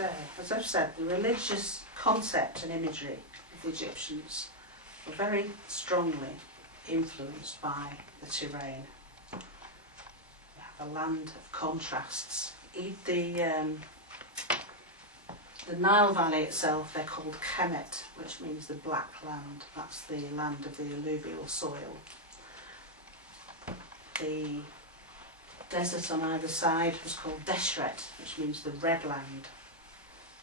So, as I've said, the religious concept and imagery of the Egyptians were very strongly influenced by the terrain. We have a land of contrasts. The Nile Valley itself, they're called Kemet, which means the black land. That's the land of the alluvial soil. The desert on either side was called Deshret, which means the red land.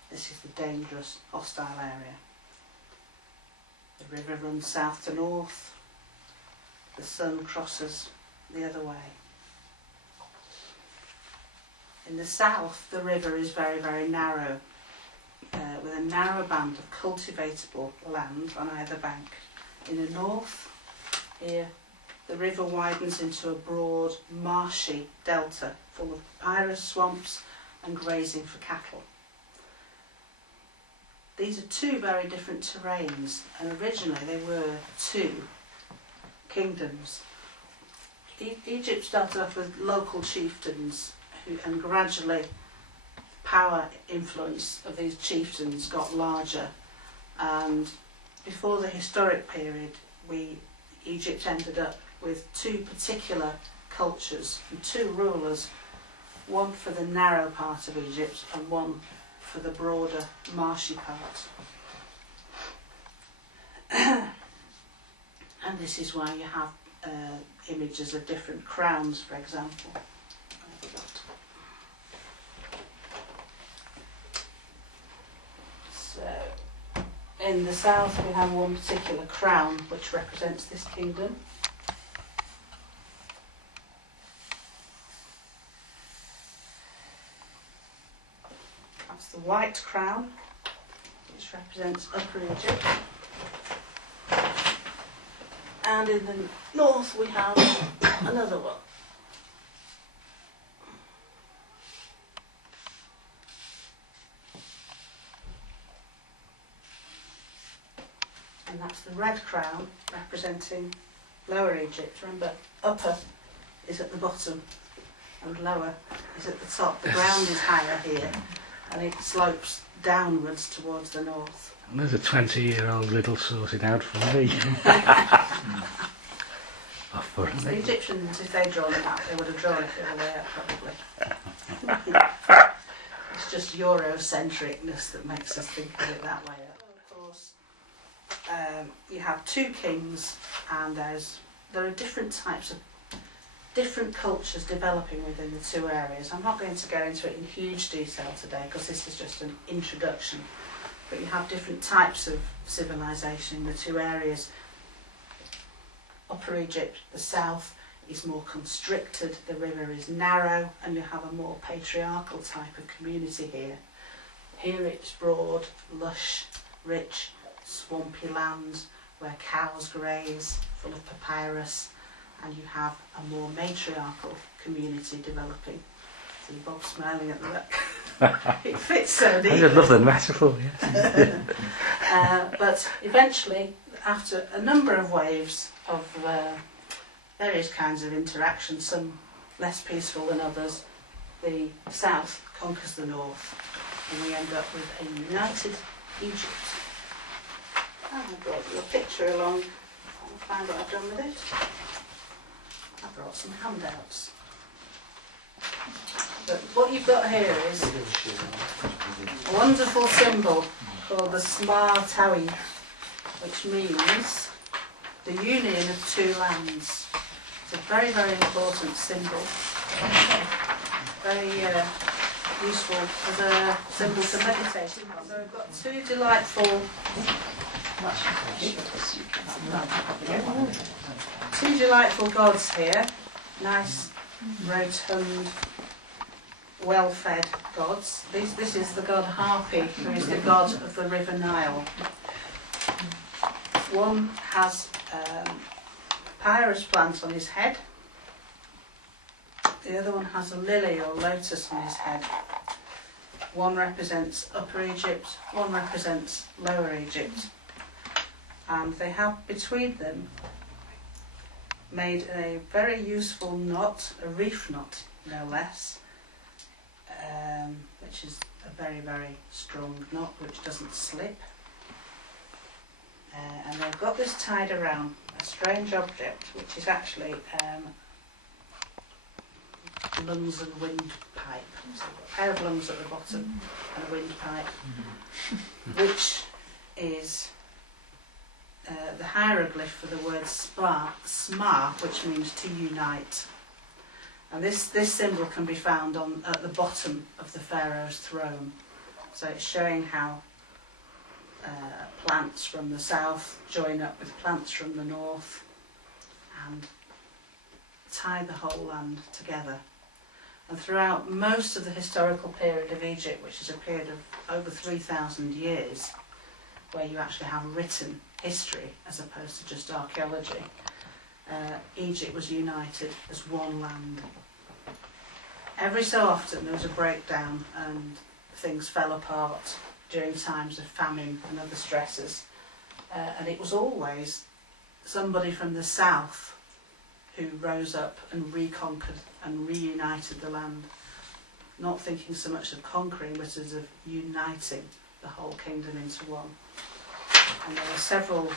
This is the dangerous, hostile area. The river runs south to north. The sun crosses the other way. In the south, the river is very, very narrow, with a narrow band of cultivatable land on either bank. In the north, here, the river widens into a broad, marshy delta full of papyrus swamps and grazing for cattle. These are two very different terrains, and originally they were two kingdoms. Egypt started off with local chieftains, and gradually the power influence of these chieftains got larger, and before the historic period Egypt ended up with two particular cultures and two rulers, one for the narrow part of Egypt and one for the broader marshy part. And this is why you have images of different crowns, for example. So, in the south we have one particular crown which represents this kingdom. That's the white crown, which represents Upper Egypt. And in the north we have another one. And that's the red crown representing Lower Egypt. Remember, upper is at the bottom and lower is at the top. The ground is higher here and it slopes downwards towards the north. There's a 20-year-old riddle sorted out for me. The Egyptians, if they'd drawn a map, they would have drawn it the other way out, probably. It's just Eurocentricness that makes us think of it that way. Of course, you have two kings, and there are different types of different cultures developing within the two areas. I'm not going to go into it in huge detail today because this is just an introduction. But you have different types of civilization in the two areas. Upper Egypt, the south, is more constricted, the river is narrow, and you have a more patriarchal type of community here. Here it's broad, lush, rich, swampy lands where cows graze, full of papyrus, and you have a more matriarchal community developing. See Bob smiling at the back. It fits so neatly. I just love the metaphor, yes. But eventually, after a number of waves of various kinds of interaction, some less peaceful than others, the south conquers the north, and we end up with a united Egypt. I brought you a picture along. I'll find what I've done with it. I brought some handouts. But what you've got here is a wonderful symbol called the Smar Tawi, which means the union of two lands. It's a very, very important symbol. Very useful as a symbol to meditate on. So we've got two delightful gods here. Nice, rotund, well-fed gods. This is the god Harpy, who is the god of the River Nile. One has papyrus plant on his head. The other one has a lily or lotus on his head. One represents Upper Egypt, one represents Lower Egypt. And they have between them made a very useful knot, a reef knot no less, which is a very, very strong knot which doesn't slip. And they've got this tied around a strange object which is actually lungs and windpipe. So a pair of lungs at the bottom and a windpipe, which is the hieroglyph for the word sma, which means to unite. And this symbol can be found at the bottom of the pharaoh's throne. So it's showing how plants from the south join up with plants from the north and tie the whole land together. And throughout most of the historical period of Egypt, which is a period of over 3,000 years, where you actually have written history as opposed to just archaeology, Egypt was united as one land. Every so often there was a breakdown and things fell apart during times of famine and other stresses, and it was always somebody from the south who rose up and reconquered and reunited the land, not thinking so much of conquering but as of uniting the whole kingdom into one. And there were several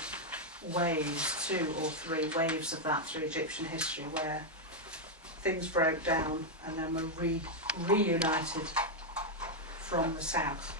waves, 2 or 3 waves of that through Egyptian history, where things broke down and then were reunited from the south.